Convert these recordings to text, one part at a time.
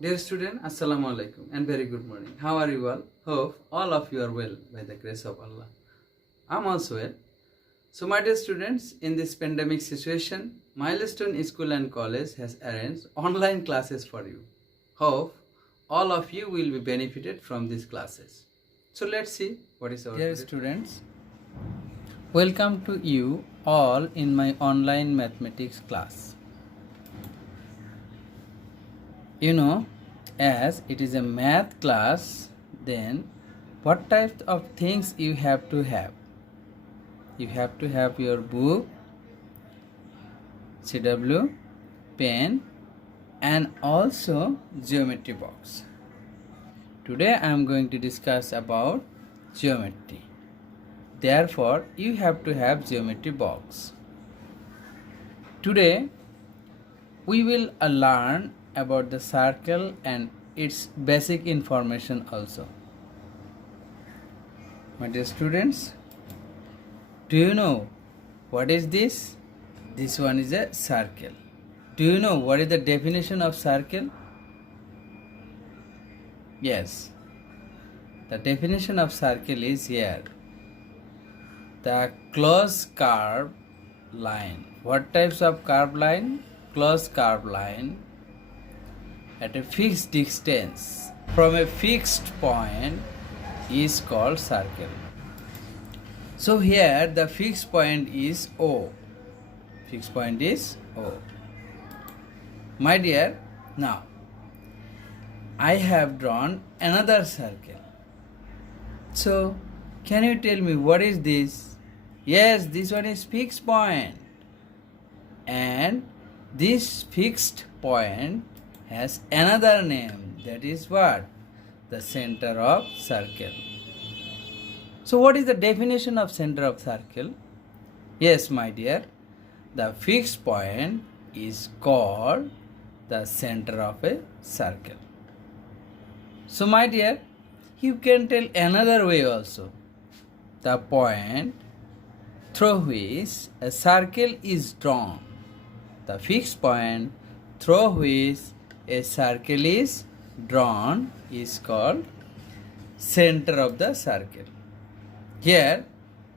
Dear student, Assalamu alaikum and very good morning. How are you all? Hope all of you are well by the grace of Allah. I'm also well. So my dear students, in this pandemic situation, Milestone School and College has arranged online classes for you. Hope all of you will be benefited from these classes. So let's see what is our Dear students, welcome to you all in my online mathematics class. As it is a math class, then what types of things you have to have? You have to have your book, CW, pen, and also geometry box. Today I am going to discuss about geometry. Therefore, you have to have geometry box. Today we will learn about the circle and its basic information also. My dear students, do you know what is this? This one is a circle. Do you know what is the definition of circle? Yes. The definition of circle is here. The closed curved line. What types of curved line? Closed curved line at a fixed distance from a fixed point is called circle. So here the fixed point is O. Fixed point is O. My dear, now I have drawn another circle. So can you tell me what is this? Yes, this one is fixed point. And this fixed point has another name, that is what? The center of circle. So what is the definition of center of circle? Yes, my dear, the fixed point is called the center of a circle. So my dear, you can tell another way also. The point through which a circle is drawn. The fixed point through which a circle is drawn is called center of the circle. Here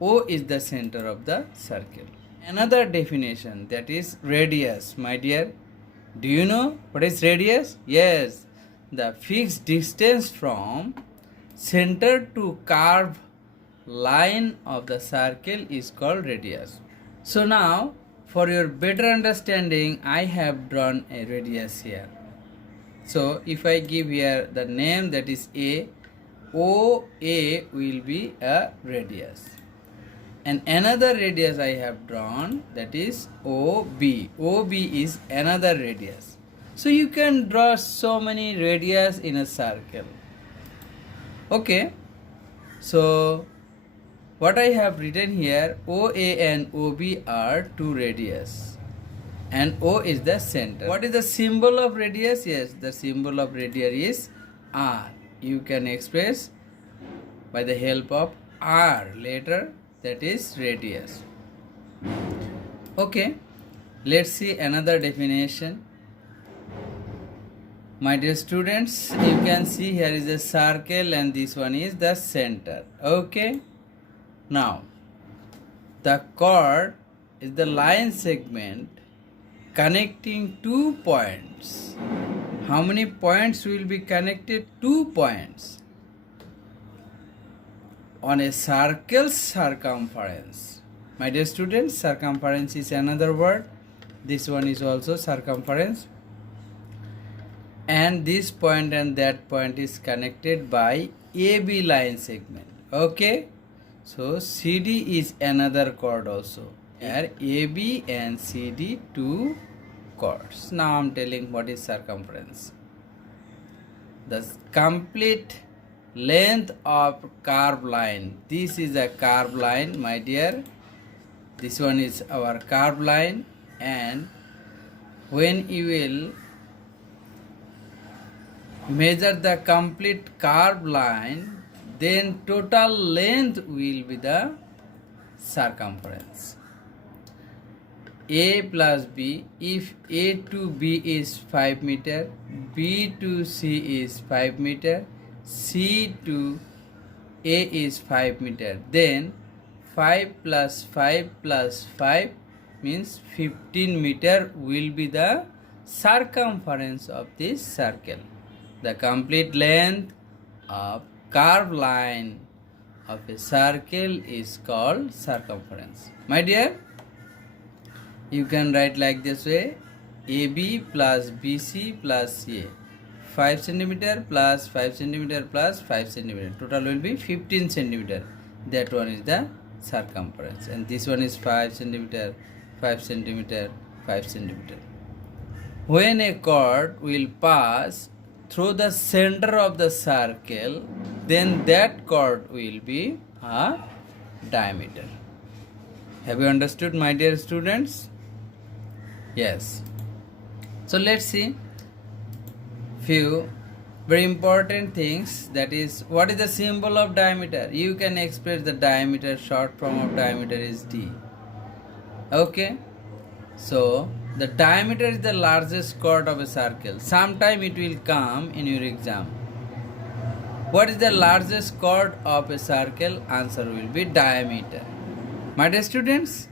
O is the center of the circle. Another definition, that is radius. My dear, do you know what is radius? Yes, the fixed distance from center to curved line of the circle is called radius. So now, for your better understanding, I have drawn a radius here. So if I give here the name, that is A, OA will be a radius. And another radius I have drawn, that is OB. OB is another radius. So you can draw so many radius in a circle. Okay. So what I have written here, OA and OB are two radius. And O is the center. What is the symbol of radius? Yes, the symbol of radius is R. You can express by the help of R letter, that is radius. Okay, let's see another definition. My dear students, you can see here is a circle and this one is the center. Okay, now the chord is the line segment connecting two points. How many points will be connected? 2 points on a circle's circumference. My dear students, circumference is another word. This one is also circumference. And this point and that point is connected by AB line segment. Okay, so CD is another chord also. Here AB and CD two chords. Now I am telling what is circumference. The complete length of curved line. This is a curved line, my dear. This one is our curved line, and when you will measure the complete curved line, then total length will be the circumference. A plus B, if A to B is 5 meter, B to C is 5 meter, C to A is 5 meter, then 5 plus 5 plus 5 means 15 meter will be the circumference of this circle. The complete length of curved line of a circle is called circumference. My dear, you can write like this way: AB plus BC plus CA. 5 centimeter plus 5 centimeter plus 5 centimeter. Total will be 15 centimeter. That one is the circumference. And this one is 5 centimeter, 5 centimeter, 5 centimeter. When a chord will pass through the center of the circle, then that chord will be a diameter. Have you understood, my dear students? Yes. So let's see few very important things, that is, what is the symbol of diameter? You can express the diameter, short form of diameter is D. Okay, so the diameter is the largest chord of a circle. Sometime it will come in your exam. What is the largest chord of a circle? Answer will be diameter. My dear students,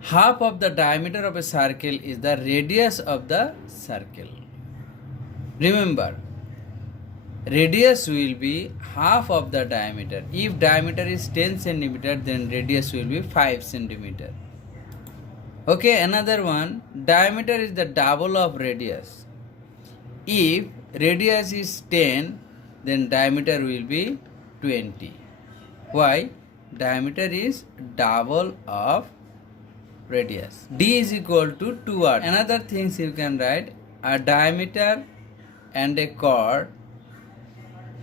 half of the diameter of a circle is the radius of the circle. Remember, radius will be half of the diameter. If diameter is 10 centimeter, then radius will be 5 centimeter. Okay, another one, diameter is the double of radius. If radius is 10, then diameter will be 20. Why? Diameter is double of radius. D is equal to 2R. Another things you can write, a diameter and a chord.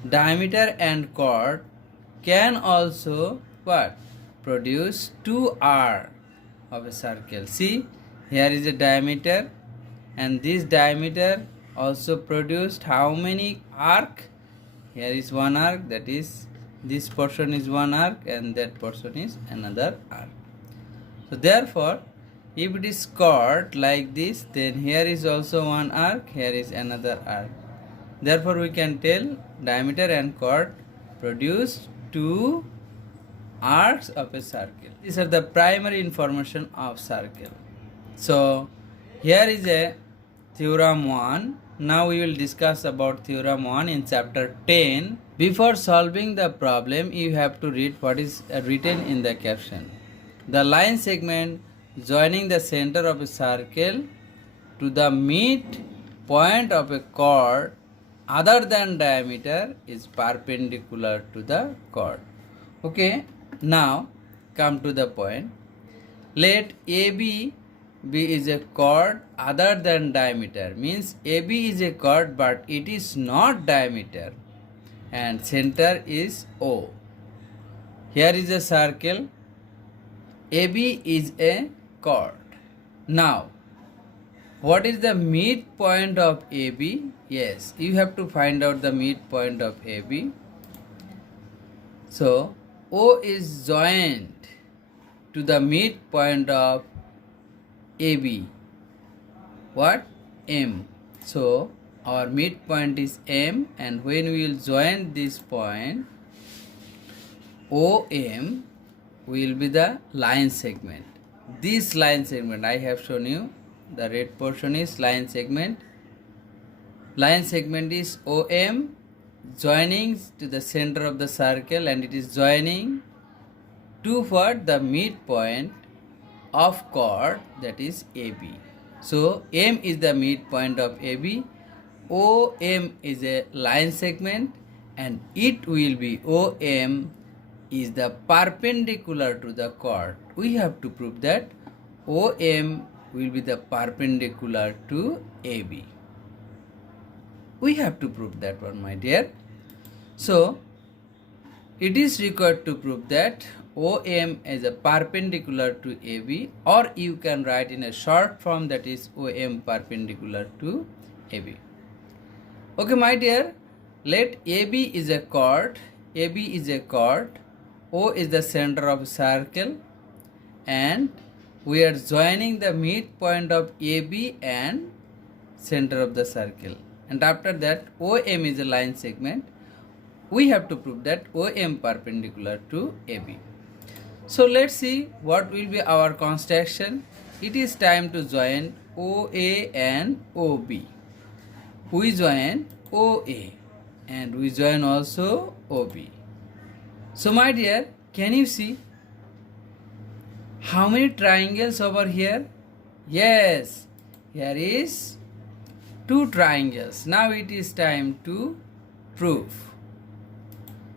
Diameter and chord can also what? Produce 2R of a circle. See, here is a diameter, and this diameter also produced how many arc? Here is one arc, that is, this portion is one arc and that portion is another arc. So therefore, if it is chord like this, then here is also one arc, here is another arc. Therefore, we can tell diameter and chord produce two arcs of a circle. These are the primary information of circle. So here is a theorem 1. Now we will discuss about theorem 1 in chapter 10. Before solving the problem, you have to read what is written in the caption. The line segment joining the center of a circle to the midpoint of a chord other than diameter is perpendicular to the chord. Okay, now come to the point. Let AB be is a chord other than diameter, means AB is a chord but it is not diameter, and center is O. Here is a circle, AB is a chord. Now, what is the midpoint of AB? Yes, you have to find out the midpoint of AB. So, O is joined to the midpoint of AB. What? M. So, our midpoint is M, and when we will join this point, OM will be the line segment. This line segment I have shown you, the red portion is line segment. Line segment is OM joining to the center of the circle, and it is joining toward the midpoint of chord, that is AB. So M is the midpoint of AB, OM is a line segment, and it will be OM is the perpendicular to the chord. We have to prove that OM will be the perpendicular to AB. We have to prove that one, my dear. So, it is required to prove that OM is a perpendicular to AB, or you can write in a short form, that is OM perpendicular to AB. Okay, my dear, let AB is a chord, AB is a chord, O is the center of a circle, and we are joining the midpoint of AB and center of the circle. And after that, OM is a line segment. We have to prove that OM perpendicular to AB. So let's see what will be our construction. It is time to join OA and OB. We join OA and we join also OB. So my dear, can you see how many triangles over here? Yes, here is 2 triangles. Now it is time to prove.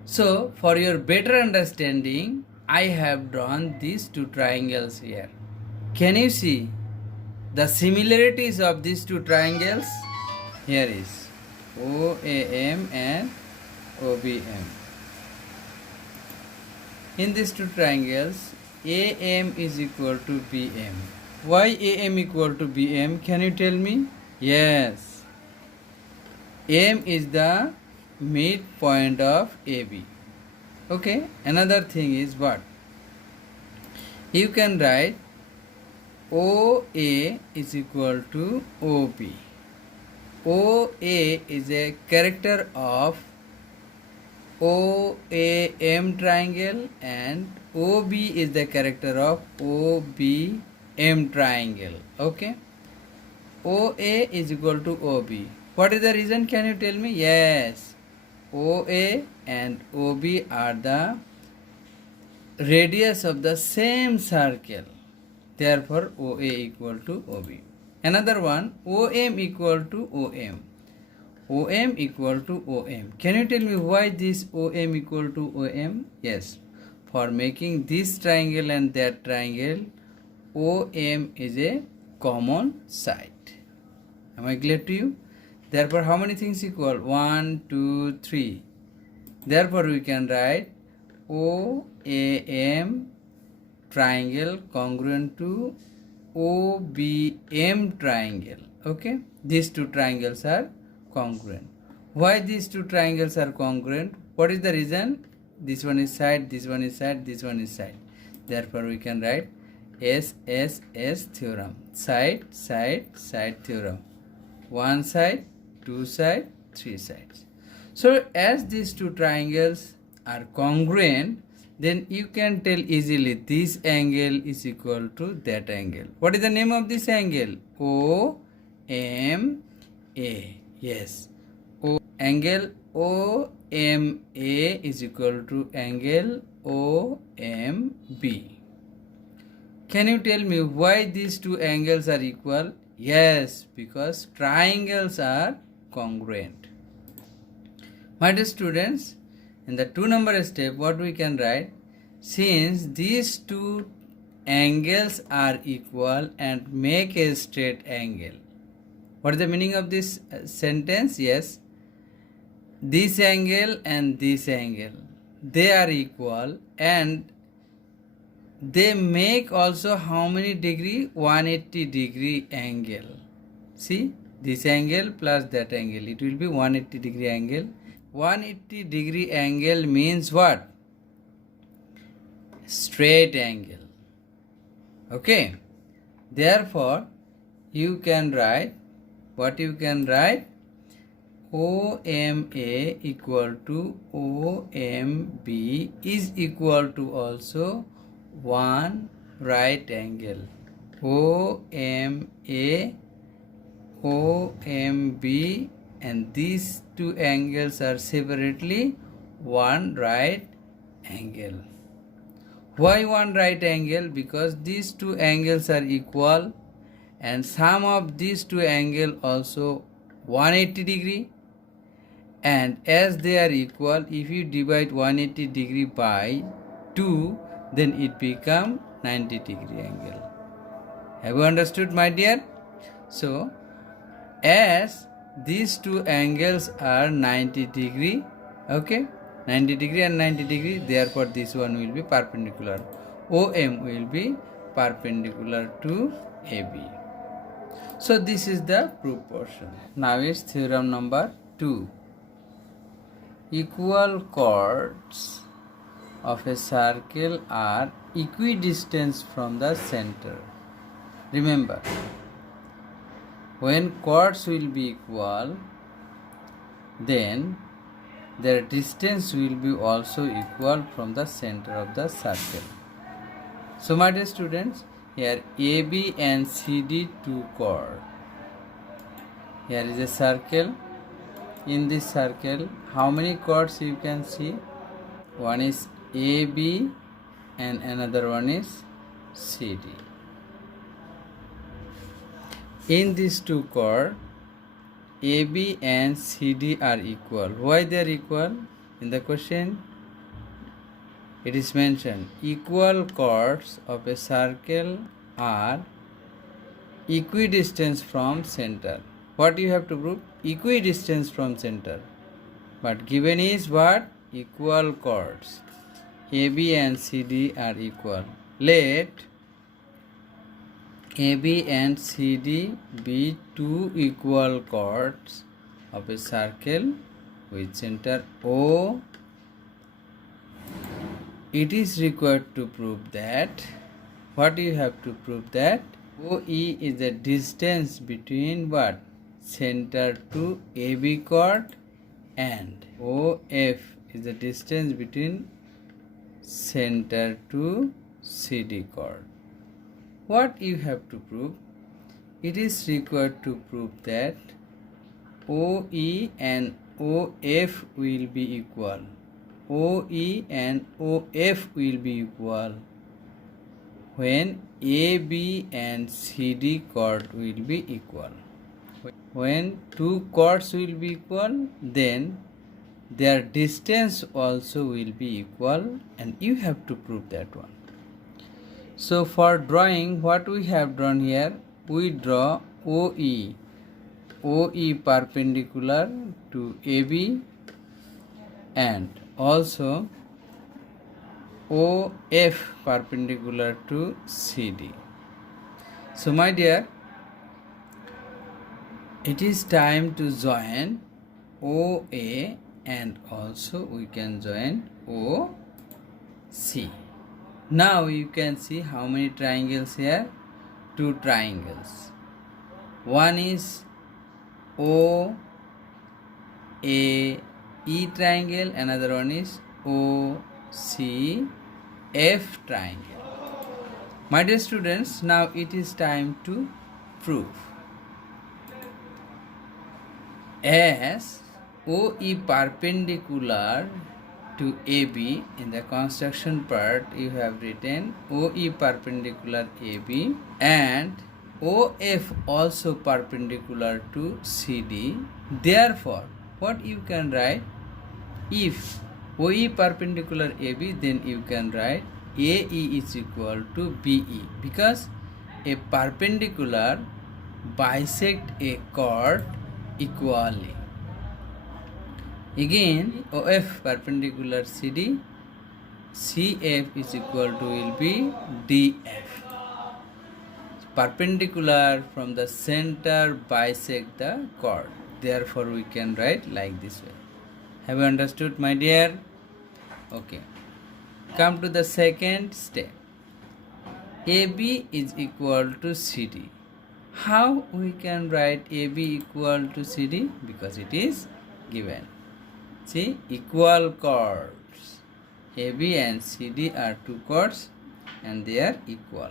So for your better understanding, I have drawn these 2 triangles here. Can you see the similarities of these 2 triangles? Here is OAM and OBM. In these 2 triangles, AM is equal to BM. Why AM equal to BM? Can you tell me? Yes. AM is the midpoint of AB. Okay. Another thing is what? You can write OA is equal to OB. OA is a character of OAM triangle and OB is the character of OBM triangle. Okay. OA is equal to OB. What is the reason? Can you tell me? Yes. OA and OB are the radius of the same circle. Therefore, OA equal to OB. Another one, OM equal to OM. OM equal to OM. Can you tell me why this OM equal to OM? Yes. For making this triangle and that triangle, OM is a common side. Am I clear to you? Therefore, how many things equal? 1, 2, 3. Therefore, we can write OAM triangle congruent to OBM triangle. Okay. These 2 triangles are congruent. Why these 2 triangles are congruent? What is the reason? This one is side, this one is side, this one is side. Therefore, we can write SSS theorem. Side, side, side theorem. 1 side, 2 side, 3 sides. So, as these 2 triangles are congruent, then you can tell easily this angle is equal to that angle. What is the name of this angle? OMA. Yes. Angle OMA is equal to angle OMB. Can you tell me why these 2 angles are equal? Yes, because triangles are congruent. My dear students, in the 2 number step, what we can write? Since these 2 angles are equal and make a straight angle. What is the meaning of this sentence? Yes. This angle and this angle, they are equal and they make also how many degree? 180 degree angle. See, this angle plus that angle, it will be 180 degree angle. 180 degree angle means what? Straight angle. Okay. Therefore, you can write, what you can write? OMA equal to OMB is equal to also 1 right angle. OMA, OMB, and these 2 angles are separately 1 right angle. Why 1 right angle? Because these 2 angles are equal and sum of these 2 angles also 180 degree. And as they are equal, if you divide 180 degree by 2, then it becomes 90 degree angle. Have you understood, my dear? So, as these 2 angles are 90 degree, okay, 90 degree and 90 degree, therefore this one will be perpendicular. OM will be perpendicular to AB. So, this is the proof portion. Now is theorem number 2. Equal chords of a circle are equidistant from the center. Remember, when chords will be equal, then their distance will be also equal from the center of the circle. So my dear students, here AB and CD two chord. Here is a circle. In this circle, how many chords you can see? One is AB and another one is CD. In these two chords, AB and CD are equal. Why they are equal? In the question, it is mentioned equal chords of a circle are equidistant from center. What you have to prove? Equidistance from center. But given is what? Equal chords. AB and CD are equal. Let AB and CD be two equal chords of a circle with center O. It is required to prove that. What you have to prove? That OE is the distance between what? Center to AB chord, and OF is the distance between center to CD chord. What you have to prove? It is required to prove that OE and OF will be equal. OE and OF will be equal when AB and CD chord will be equal. When two chords will be equal, then their distance also will be equal, and you have to prove that one. So for drawing, what we have drawn here, we draw OE. OE perpendicular to AB and also OF perpendicular to CD. So my dear, it is time to join OA and also we can join OC. Now you can see how many triangles here? Two triangles. One is OAE triangle, another one is OCF triangle. My dear students, now it is time to prove. As OE perpendicular to AB, in the construction part you have written OE perpendicular AB and OF also perpendicular to CD. Therefore, what you can write? If OE perpendicular AB, then you can write AE is equal to BE, because a perpendicular bisect a chord equally. Again, OF perpendicular CD, CF is equal to will be DF. Perpendicular from the center bisect the chord. Therefore, we can write like this way. Have you understood, my dear? Okay. Come to the second step. AB is equal to CD. How we can write AB equal to CD? Because it is given. See, equal chords. AB and CD are two chords and they are equal.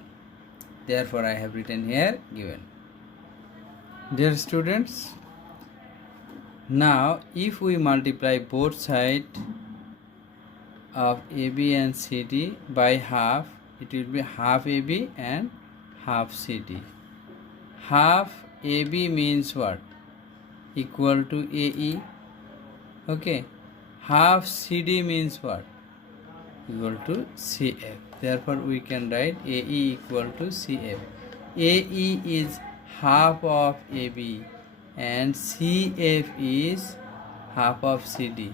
Therefore, I have written here given. Dear students, now if we multiply both sides of AB and CD by half, it will be half AB and half CD. Half AB means what? Equal to AE. Okay. Half CD means what? Equal to CF. Therefore, we can write AE equal to CF. AE is half of AB and CF is half of CD.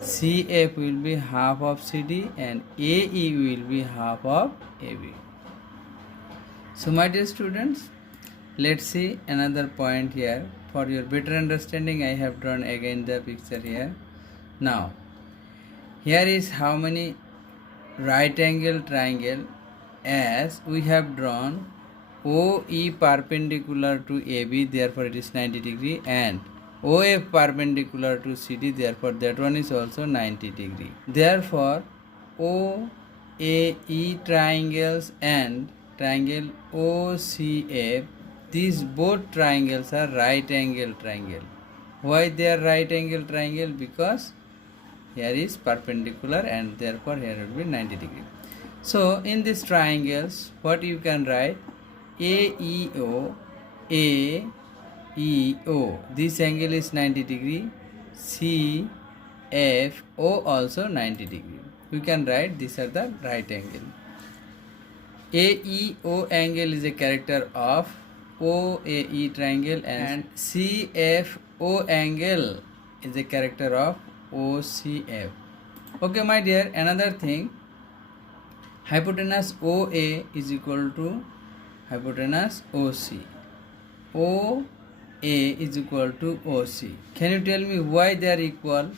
CF will be half of CD and AE will be half of AB. So my dear students, let's see another point here. For your better understanding, I have drawn again the picture here. Now, here is how many right angle triangle, as we have drawn OE perpendicular to AB, therefore it is 90 degree, and OF perpendicular to CD, therefore that one is also 90 degree. Therefore OAE triangles and triangle OCF, these both triangles are right angle triangle. Why they are right angle triangle? Because here is perpendicular and therefore here will be 90 degree. So in these triangles, what you can write? AEO, AEO, this angle is 90 degree. CFO also 90 degree. We can write these are the right angle. AEO angle is a character of OAE triangle, and CFO angle is a character of OCF. Okay, my dear, another thing, hypotenuse OA is equal to hypotenuse OC. OA is equal to OC. Can you tell me why they are equal?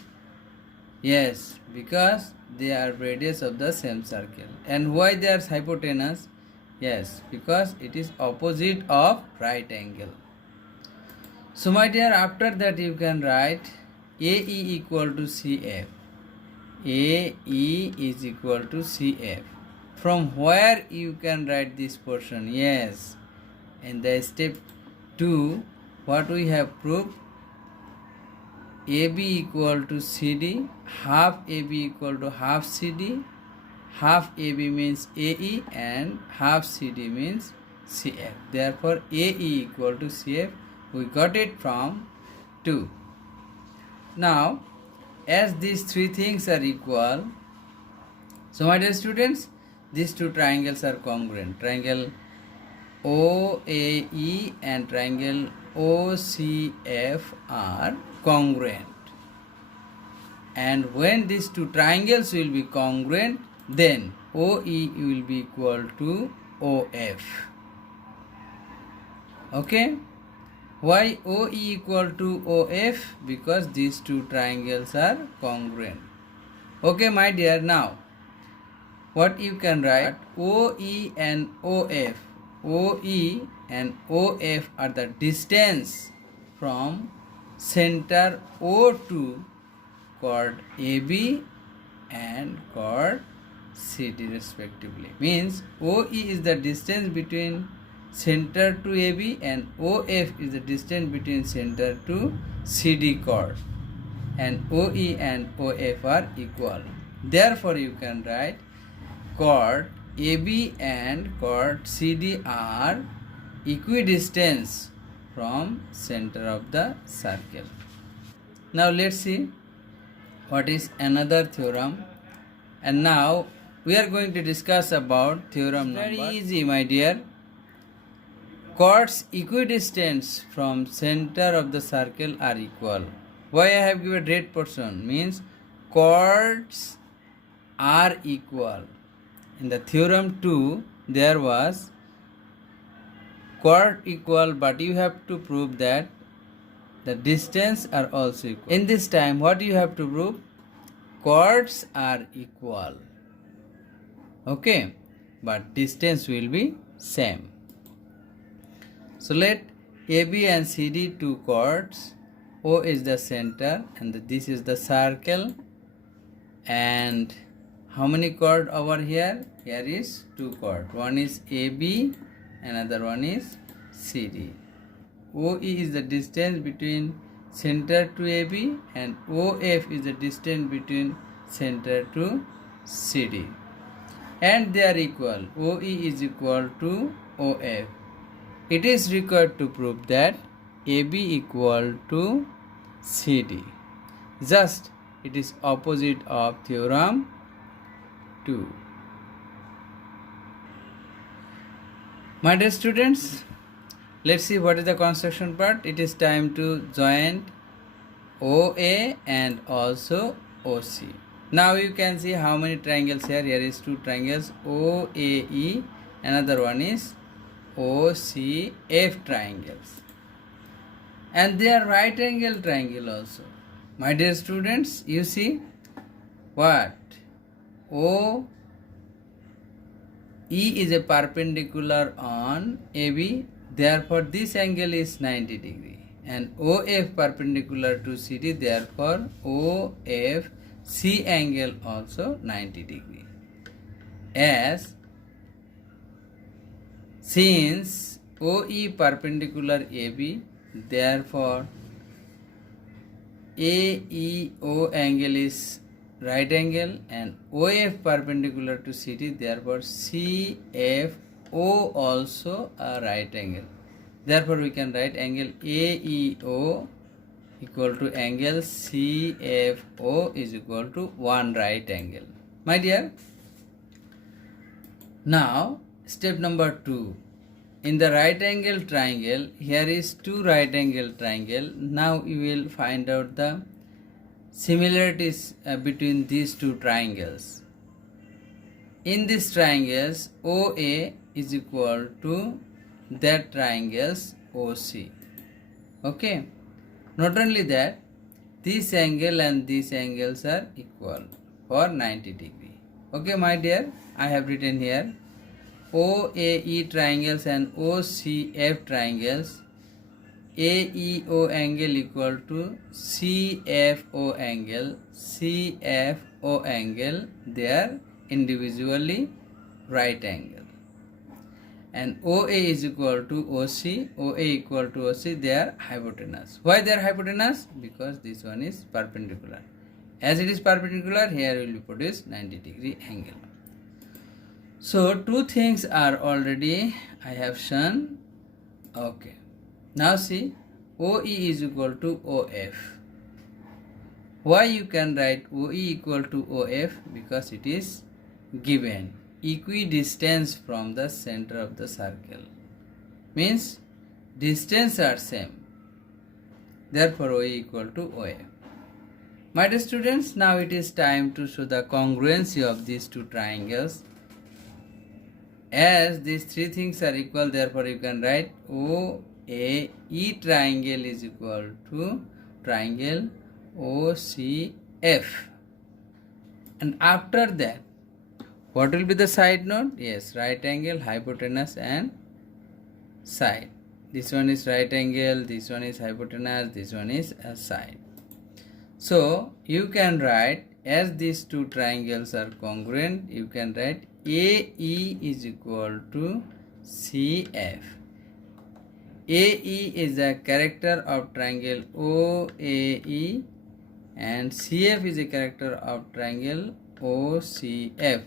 Yes, because they are radius of the same circle. And why they are hypotenuse? Yes, because it is opposite of right angle. So my dear, after that you can write AE equal to CF. AE is equal to CF. From where you can write this portion? Yes, in the step 2, what we have proved? AB equal to CD, half AB equal to half CD, half AB means AE and half CD means CF. Therefore AE equal to CF, we got it from 2. Now as these three things are equal, so my dear students, these two triangles are congruent. Triangle OAE and triangle OCF are congruent. And when these two triangles will be congruent, then OE will be equal to OF. Okay? Why OE equal to OF? Because these two triangles are congruent. Okay, my dear, now what you can write? OE and OF. OE and OF are the distance from center O to chord AB and chord CD respectively. Means OE is the distance between center to AB and OF is the distance between center to CD chord, and OE and OF are equal. Therefore you can write chord AB and chord CD are equidistant from center of the circle. Now let's see what is another theorem. And now we are going to discuss about theorem number. Very easy, my dear. Chords equidistant from center of the circle are equal. Why I have given red portion? Means chords are equal. In the theorem 2, there was chord equal, but you have to prove that the distance are also equal. In this time, what you have to prove? Chords are equal. Okay, but distance will be same. So let AB and CD two chords. O is the center and this is the circle. And how many chord over here? Here is two chord. One is AB, another one is CD. OE is the distance between center to AB and OF is the distance between center to CD. And they are equal. OE is equal to OF. It is required to prove that AB equal to CD. Just it is opposite of theorem 2. My dear students, let's see what is the construction part. It is time to join OA and also OC. Now you can see how many triangles here. Here is two triangles OAE, another one is OCF triangles. And they are right angle triangle also. My dear students, you see what? E is a perpendicular on AB, therefore this angle is 90 degree. And OF perpendicular to CD, therefore OFC angle also 90 degree. As since OE perpendicular AB, therefore AEO angle is right angle and OF perpendicular to CD, therefore CFO also a right angle. Therefore we can write angle AEO equal to angle CFO is equal to 1 right angle. My dear, now step number 2. In the right angle triangle, here is 2 right angle triangle. Now you will find out the similarities between these 2 triangles. In these triangles, OA is equal to that triangle's OC. Okay. Not only that, this angle and these angles are equal for 90 degree. Okay, my dear, I have written here OAE triangles and OCF triangles. AEO angle equal to CFO angle. CFO angle, they are individually right angle. And OA is equal to OC. OA equal to OC, they are hypotenuse. Why they are hypotenuse? Because this one is perpendicular. As it is perpendicular, here will be produced 90 degree angle. So 2 things are already I have shown. Okay. Now see, OE is equal to OF. Why you can write OE equal to OF? Because it is given equidistance from the center of the circle. Means distance are same. Therefore OE equal to OF. My dear students, now it is time to show the congruency of these 2 triangles. As these 3 things are equal, therefore you can write OAE triangle is equal to triangle OCF. And after that, what will be the side node? Yes, right angle, hypotenuse and side. This one is right angle, this one is hypotenuse, this one is a side. So you can write, as these 2 triangles are congruent, you can write AE is equal to CF. AE is a character of triangle OAE and CF is a character of triangle OCF.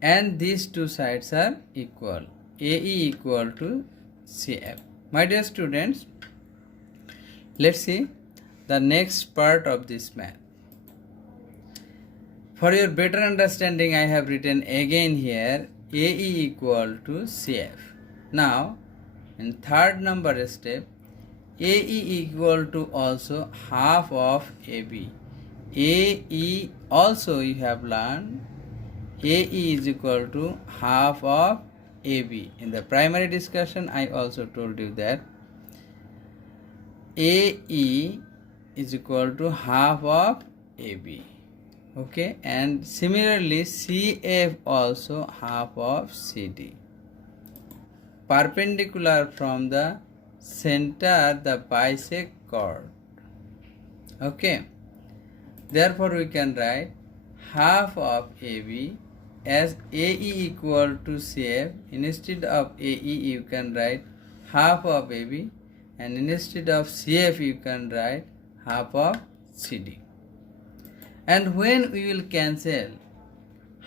And these 2 sides are equal. AE equal to CF. My dear students, let's see the next part of this math. For your better understanding, I have written again here AE equal to CF. Now, in 3rd number step, AE equal to also half of AB. AE also you have learned AE is equal to half of AB. In the primary discussion, I also told you that AE is equal to half of AB. Okay, and similarly CF also half of CD. Perpendicular from the center the bisect chord. Okay, therefore we can write half of AB. As AE equal to CF, instead of AE you can write half of AB, and instead of CF you can write half of CD. And when we will cancel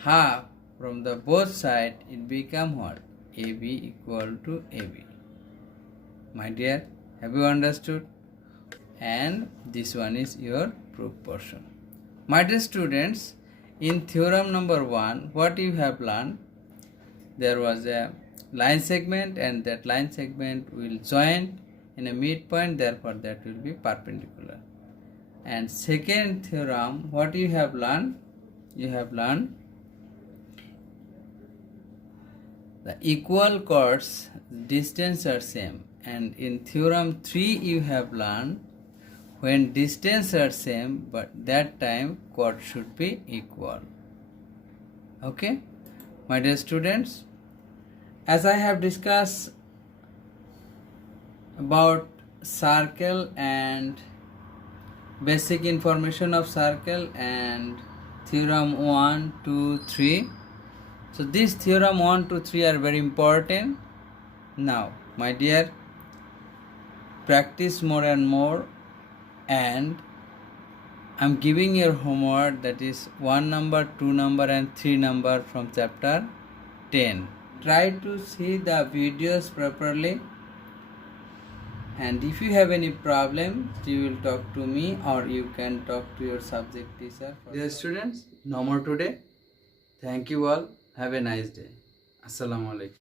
half from the both sides, it become what? AB equal to AB. My dear, have you understood? And this one is your proof portion. My dear students, in theorem number 1, what you have learned? There was a line segment and that line segment will join in a midpoint, therefore that will be perpendicular. And second theorem, what you have learned? You have learned the equal chords distance are same. And in theorem 3 you have learned when distance are same, but that time chord should be equal. Okay. My dear students, as I have discussed about circle and basic information of circle and theorem 1, 2, 3. So these theorem 1, 2, 3 are very important. Now, my dear, practice more and more, and I'm giving your homework, that is 1 number, 2 number and 3 number from chapter 10. Try to see the videos properly, and if you have any problem, you will talk to me or you can talk to your subject teacher. Dear students, no more today. Thank you all. Have a nice day. Assalamu alaikum.